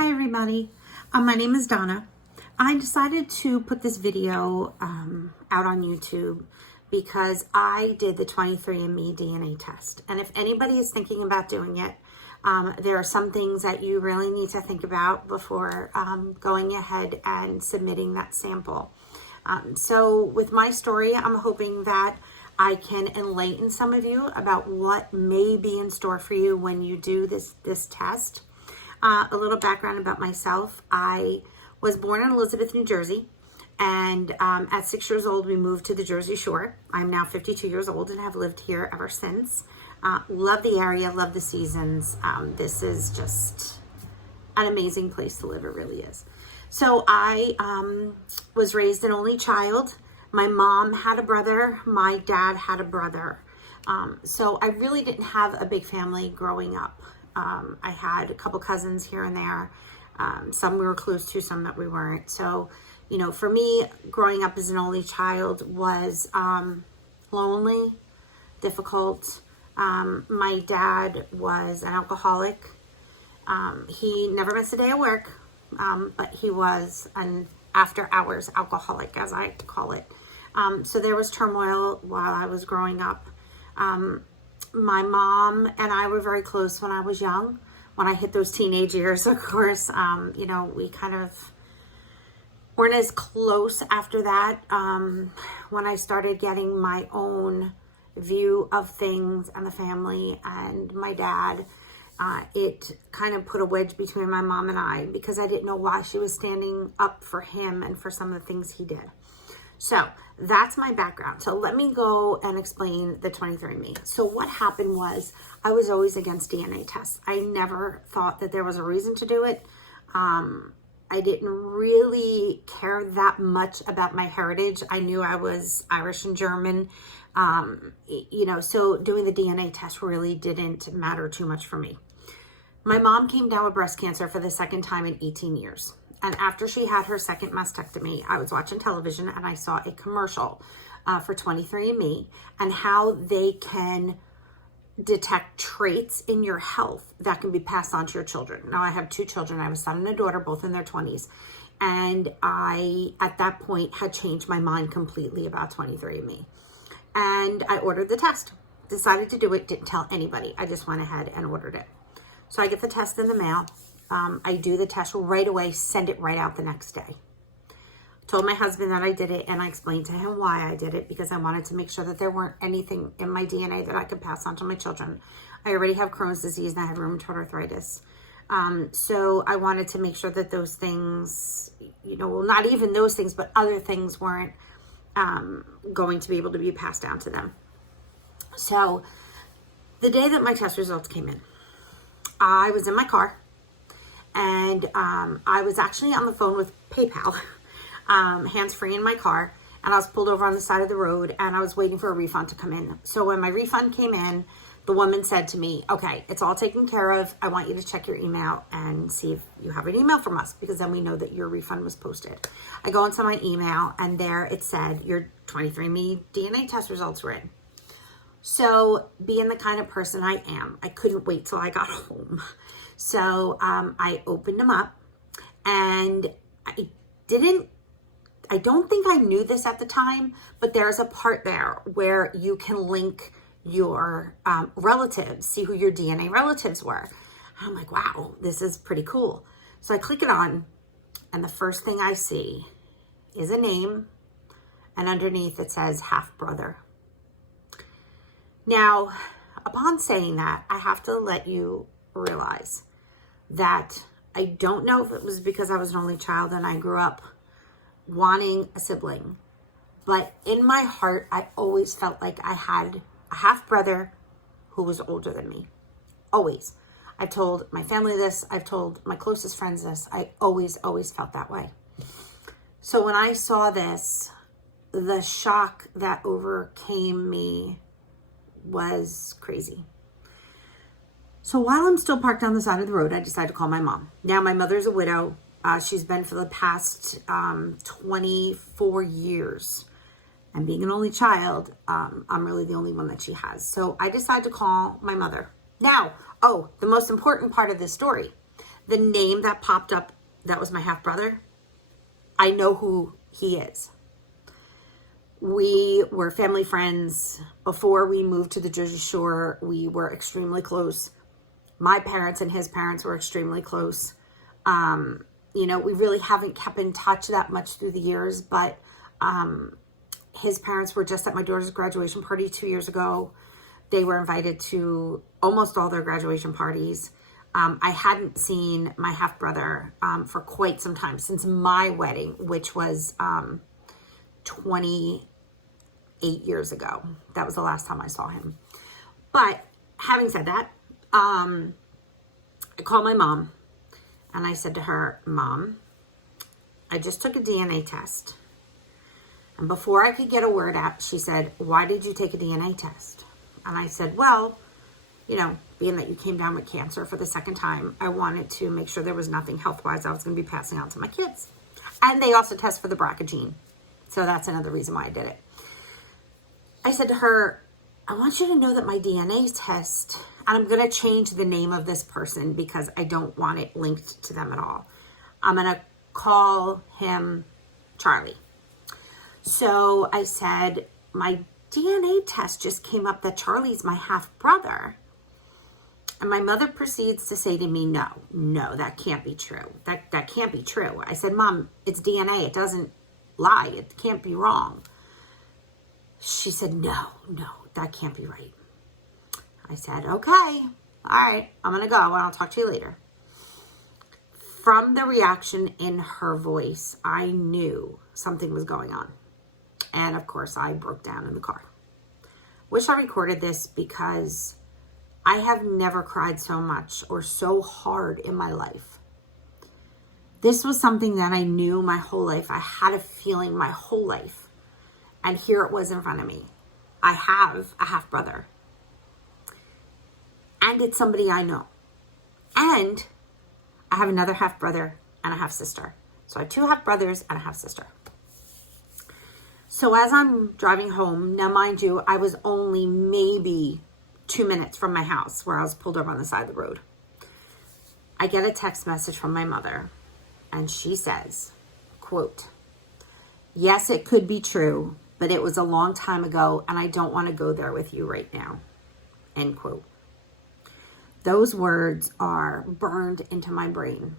Hi everybody, my name is Donna. I decided to put this video out on YouTube because I did the 23andMe DNA test. And if anybody is thinking about doing it, there are some things that you really need to think about before going ahead and submitting that sample. So with my story, I'm hoping that I can enlighten some of you about what may be in store for you when you do this test. A little background about myself. I was born in Elizabeth, New Jersey, and at 6 years old, we moved to the Jersey Shore. I'm now 52 years old and have lived here ever since. Love the area, love the seasons. This is just an amazing place to live. It really is. So I was raised an only child. My mom had a brother. My dad had a brother. So I really didn't have a big family growing up. I had a couple cousins here and there. Some we were close to, some that we weren't. So, you know, for me, growing up as an only child was lonely, difficult. My dad was an alcoholic. He never missed a day of work, but he was an after-hours alcoholic, as I call it. So there was turmoil while I was growing up. My mom and I were very close when I was young. When I hit those teenage years, of course, you know, we kind of weren't as close after that. When I started getting my own view of things and the family and my dad, it kind of put a wedge between my mom and I because I didn't know why she was standing up for him and for some of the things he did. So that's my background. So let me go and explain the 23andMe. So what happened was I was always against DNA tests. I never thought that there was a reason to do it. I didn't really care that much about my heritage. I knew I was Irish and German, you know, so doing the DNA test really didn't matter too much for me. My mom came down with breast cancer for the second time in 18 years. And after she had her second mastectomy, I was watching television and I saw a commercial for 23andMe and how they can detect traits in your health that can be passed on to your children. Now, I have two children. I have a son and a daughter, both in their 20s. And I, at that point, had changed my mind completely about 23andMe. And I ordered the test, decided to do it, didn't tell anybody. I just went ahead and ordered it. So I get the test in the mail. I do the test right away, send it right out the next day. Told my husband that I did it, and I explained to him why I did it, because I wanted to make sure that there weren't anything in my DNA that I could pass on to my children. I already have Crohn's disease and I have rheumatoid arthritis. So I wanted to make sure that those things, you know, well, not even those things, but other things weren't going to be able to be passed down to them. So the day that my test results came in, I was in my car. And I was actually on the phone with PayPal, hands-free in my car, and I was pulled over on the side of the road, and I was waiting for a refund to come in. So when my refund came in, the woman said to me, okay, it's all taken care of. I want you to check your email and see if you have an email from us, because then we know that your refund was posted. I go into my email, and there it said, your 23andMe DNA test results were in. So being the kind of person I am, I couldn't wait till I got home. So I opened them up, and I don't think I knew this at the time, but there's a part there where you can link your relatives, see who your DNA relatives were. And I'm like, wow, this is pretty cool. So I click it on, and the first thing I see is a name, and underneath it says half brother. Now, upon saying that, I have to let you realize that I don't know if it was because I was an only child and I grew up wanting a sibling, but in my heart, I always felt like I had a half brother who was older than me. Always. I've told my family this. I've told my closest friends this. I always felt that way. So when I saw this, the shock that overcame me was crazy. So while I'm still parked on the side of the road, I decided to call my mom. Now, my mother's a widow. She's been for the past 24 years. And being an only child, I'm really the only one that she has. So I decided to call my mother. Now, the most important part of this story. the name that popped up, that was my half-brother, I know who he is. We were family friends. Before we moved to the Jersey Shore, we were extremely close. My parents and his parents were extremely close. We really haven't kept in touch that much through the years, but his parents were just at my daughter's graduation party 2 years ago. They were invited to almost all their graduation parties. I hadn't seen my half-brother for quite some time, since my wedding, which was 28 years ago. That was the last time I saw him. But having said that, I called my mom and I said to her, Mom, I just took a DNA test. And before I could get a word out, she said, why did you take a DNA test? And I said, well, being that you came down with cancer for the second time, I wanted to make sure there was nothing health-wise I was going to be passing on to my kids. And they also test for the BRCA gene. So that's another reason why I did it. I said to her, I want you to know that my DNA test, and I'm going to change the name of this person because I don't want it linked to them at all. I'm going to call him Charlie. So I said, my DNA test just came up that Charlie's my half-brother. And my mother proceeds to say to me, no, that can't be true. That can't be true. I said, Mom, it's DNA. It doesn't lie. It can't be wrong. She said, no, that can't be right. I said, okay, all right, I'm going to go and I'll talk to you later. From the reaction in her voice, I knew something was going on. And of course, I broke down in the car. Wish I recorded this because I have never cried so much or so hard in my life. This was something that I knew my whole life. I had a feeling my whole life. And here it was in front of me. I have a half-brother. And it's somebody I know. And I have another half-brother and a half-sister. So I have 2 half-brothers and a half-sister. So as I'm driving home, now mind you, I was only maybe 2 minutes from my house where I was pulled over on the side of the road. I get a text message from my mother, and she says, quote, yes, it could be true, but it was a long time ago, and I don't want to go there with you right now, end quote. Those words are burned into my brain.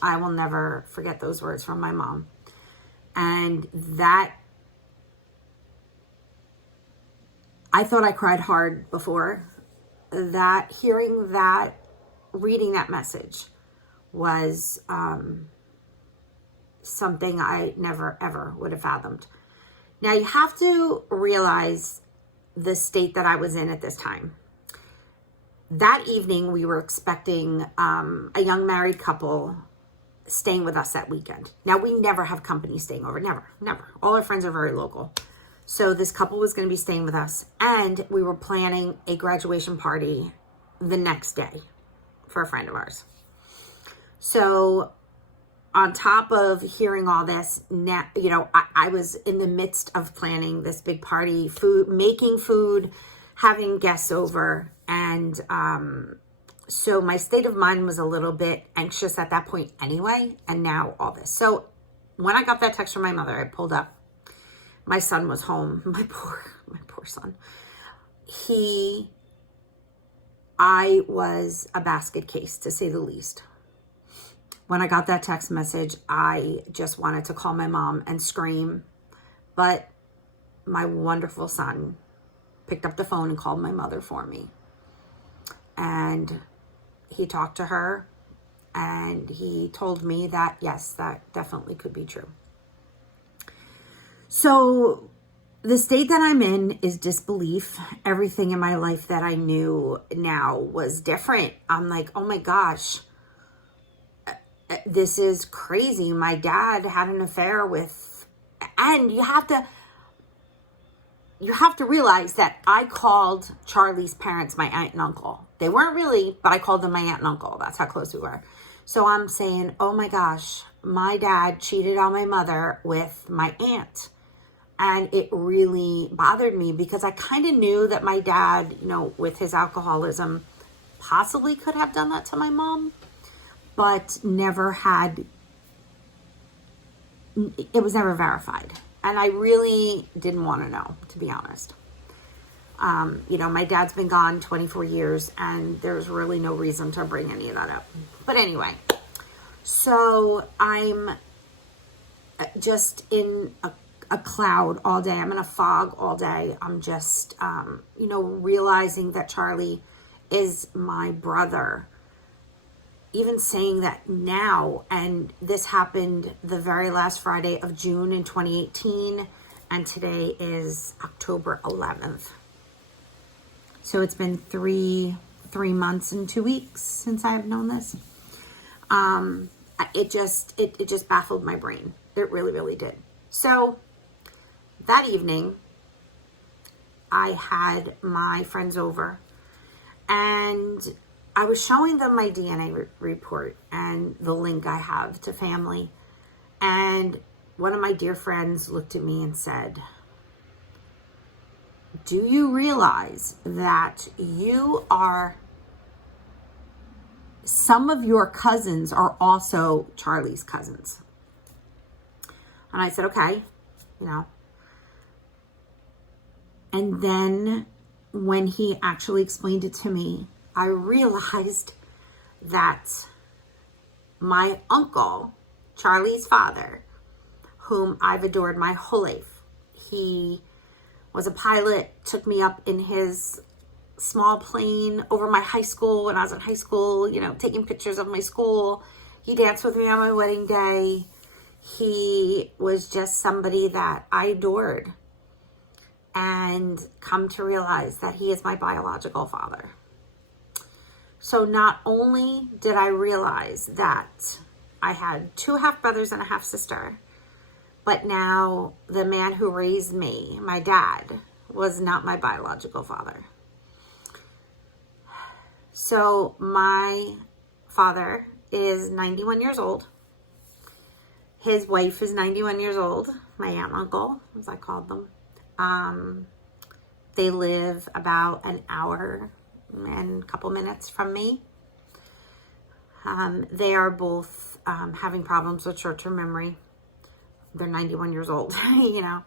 I will never forget those words from my mom. And that, I thought I cried hard before. That, hearing that, reading that message was something I never, ever would have fathomed. Now, you have to realize the state that I was in at this time. That evening, we were expecting a young married couple staying with us that weekend. Now, we never have company staying over. Never. All our friends are very local. So this couple was going to be staying with us, and we were planning a graduation party the next day for a friend of ours. So on top of hearing all this, I was in the midst of planning this big party, making food, having guests over. And so my state of mind was a little bit anxious at that point anyway. And now all this. So when I got that text from my mother, I pulled up. My son was home. My poor son. I was a basket case, to say the least. When I got that text message, I just wanted to call my mom and scream. But my wonderful son picked up the phone and called my mother for me. And he talked to her, and he told me that, yes, that definitely could be true. So the state that I'm in is disbelief. Everything in my life that I knew now was different. I'm like, oh my gosh, this is crazy. My dad had an affair with, and you have to realize that I called Charlie's parents my aunt and uncle. They weren't really, but I called them my aunt and uncle. That's how close we were. So I'm saying, oh my gosh, my dad cheated on my mother with my aunt. And it really bothered me because I kind of knew that my dad, with his alcoholism, possibly could have done that to my mom. but never had, it was never verified. And I really didn't want to know, to be honest. You know, my dad's been gone 24 years and there's really no reason to bring any of that up. But anyway, so I'm just in a cloud all day. I'm in a fog all day. I'm just, you know, realizing that Charlie is my brother. Even saying that now, and this happened the very last Friday of June in 2018, and today is October 11th. So it's been three months and 2 weeks since I've known this. It just baffled my brain. It really, really did. So that evening, I had my friends over, and I was showing them my DNA report and the link I have to family. And one of my dear friends looked at me and said, "Do you realize that some of your cousins are also Charlie's cousins?" And I said, okay, you know. And then when he actually explained it to me, I realized that my uncle, Charlie's father, whom I've adored my whole life, he was a pilot, took me up in his small plane over my high school when I was in high school, you know, taking pictures of my school. He danced with me on my wedding day. He was just somebody that I adored, and come to realize that he is my biological father. So not only did I realize that I had 2 half brothers and a half sister, but now the man who raised me, my dad, was not my biological father. So my father is 91 years old. His wife is 91 years old, my aunt and uncle, as I called them. They live about an hour and a couple minutes from me. They are both having problems with short-term memory. They're 91 years old, you know.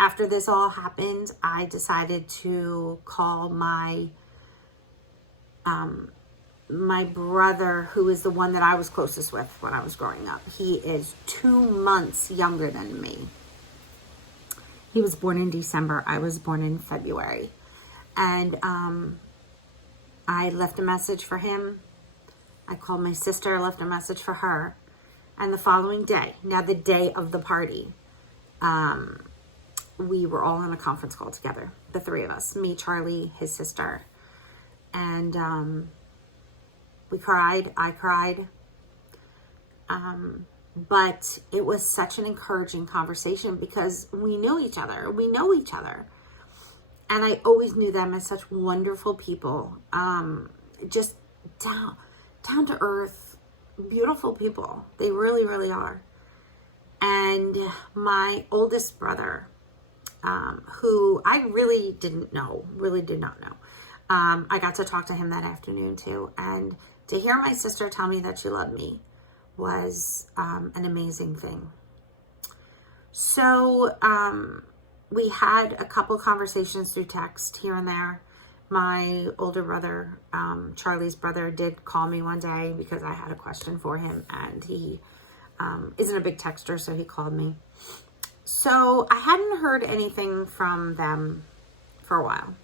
After this all happened, I decided to call my brother, who is the one that I was closest with when I was growing up. He is 2 months younger than me. He was born in December. I was born in February. And I left a message for him. I called my sister, left a message for her. And the following day, now the day of the party, we were all on a conference call together. The 3 of us, me, Charlie, his sister. And we cried. I cried. But it was such an encouraging conversation because we knew each other. We know each other. And I always knew them as such wonderful people. Just down to earth, beautiful people. They really, really are. And my oldest brother, who I really did not know. I got to talk to him that afternoon too. And to hear my sister tell me that she loved me was an amazing thing. So we had a couple conversations through text here and there. My older brother, Charlie's brother, did call me one day because I had a question for him, and he isn't a big texter, so he called me. So I hadn't heard anything from them for a while.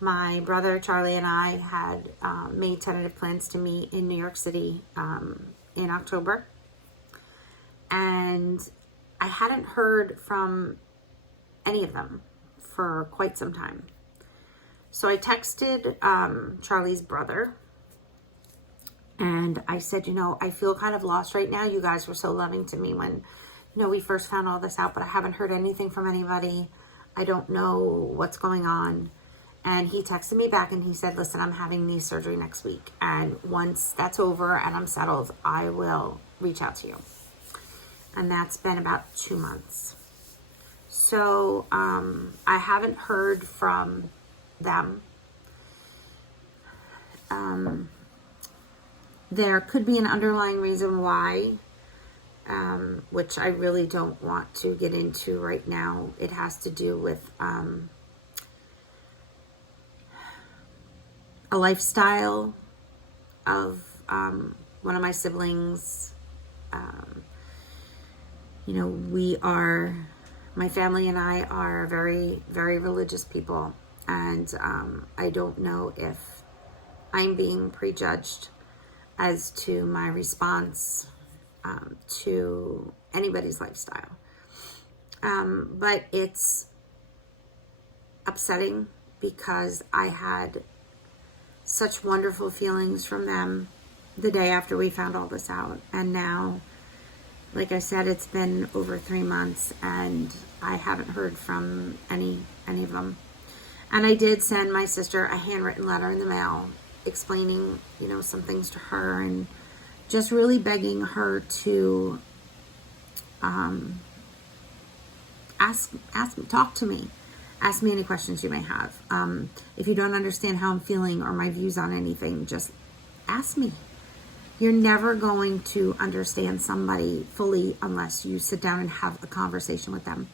My brother, Charlie, and I had made tentative plans to meet in New York City in October. And I hadn't heard from any of them for quite some time. So I texted Charlie's brother, and I said, I feel kind of lost right now. You guys were so loving to me when, we first found all this out, but I haven't heard anything from anybody. I don't know what's going on. And he texted me back and he said, listen, I'm having knee surgery next week. And once that's over and I'm settled, I will reach out to you. And that's been about 2 months. So I haven't heard from them. There could be an underlying reason why, which I really don't want to get into right now. It has to do with a lifestyle of one of my siblings. You know, my family and I are very, very religious people. And I don't know if I'm being prejudged as to my response to anybody's lifestyle. But it's upsetting because I had such wonderful feelings from them the day after we found all this out. And now, like I said, it's been over 3 months and I haven't heard from any of them. And I did send my sister a handwritten letter in the mail explaining, you know, some things to her and just really begging her to talk to me. Ask me any questions you may have. If you don't understand how I'm feeling or my views on anything, just ask me. You're never going to understand somebody fully unless you sit down and have a conversation with them.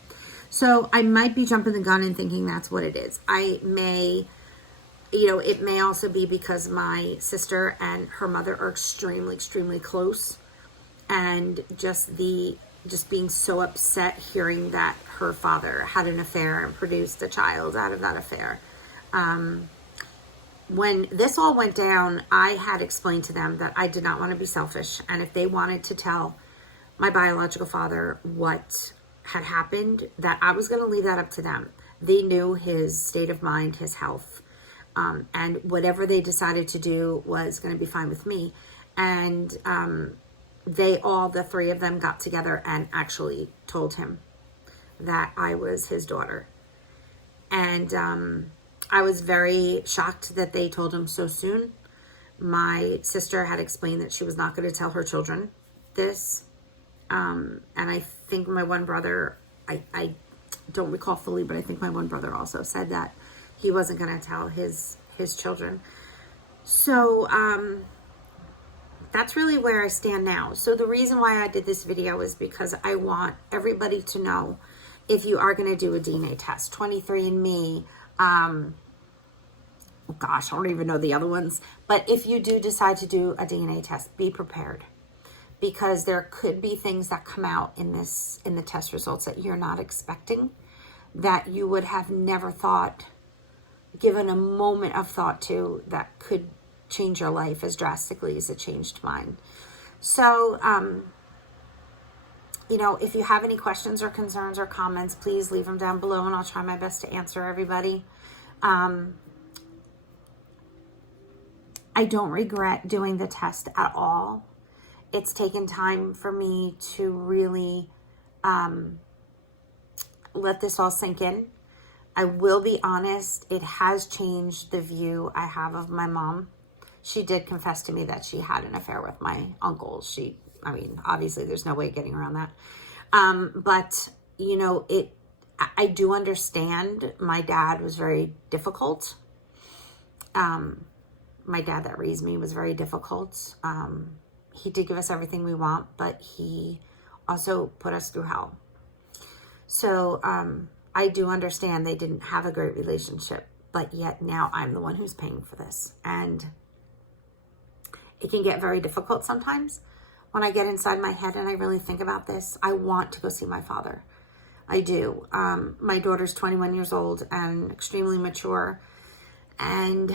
So I might be jumping the gun and thinking that's what it is. I may, you know, it may also be because my sister and her mother are extremely, extremely close. And just being so upset hearing that her father had an affair and produced a child out of that affair. When this all went down, I had explained to them that I did not want to be selfish. And if they wanted to tell my biological father what had happened, that I was going to leave that up to them. They knew his state of mind, his health, and whatever they decided to do was going to be fine with me. And the 3 of them got together and actually told him that I was his daughter. And I was very shocked that they told him so soon. My sister had explained that she was not going to tell her children this. And I think my one brother, I don't recall fully, but I think my one brother also said that he wasn't going to tell his children. So that's really where I stand now. So the reason why I did this video is because I want everybody to know, if you are going to do a DNA test, 23andMe, gosh, I don't even know the other ones. But if you do decide to do a DNA test, be prepared. Because there could be things that come out in the test results that you're not expecting, that you would have never thought, given a moment of thought to, that could change your life as drastically as it changed mine. So, you know, if you have any questions or concerns or comments, please leave them down below and I'll try my best to answer everybody. I don't regret doing the test at all. It's taken time for me to really let this all sink in. I will be honest, it has changed the view I have of my mom. She did confess to me that she had an affair with my uncle. I mean, obviously there's no way of getting around that. But, you know, I do understand my dad was very difficult. My dad that raised me was very difficult. He did give us everything we want, but he also put us through hell. So I do understand they didn't have a great relationship, but yet now I'm the one who's paying for this. And it can get very difficult sometimes when I get inside my head and I really think about this. I want to go see my father. I do. My daughter's 21 years old and extremely mature. And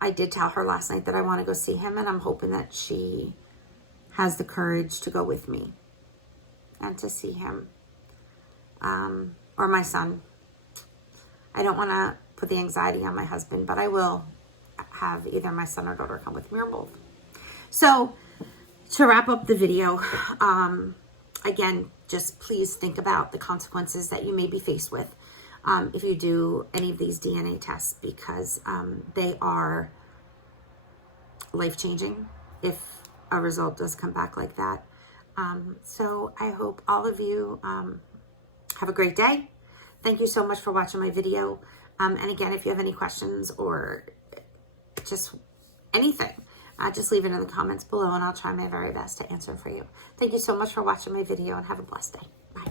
I did tell her last night that I want to go see him, and I'm hoping that she has the courage to go with me and to see him, or my son. I don't want to put the anxiety on my husband, but I will have either my son or daughter come with me or both. So to wrap up the video, again, just please think about the consequences that you may be faced with if you do any of these DNA tests, because they are life-changing if a result does come back like that. So I hope all of you have a great day. Thank you so much for watching my video. And again, if you have any questions or just anything, just leave it in the comments below and I'll try my very best to answer for you. Thank you so much for watching my video and have a blessed day. Bye.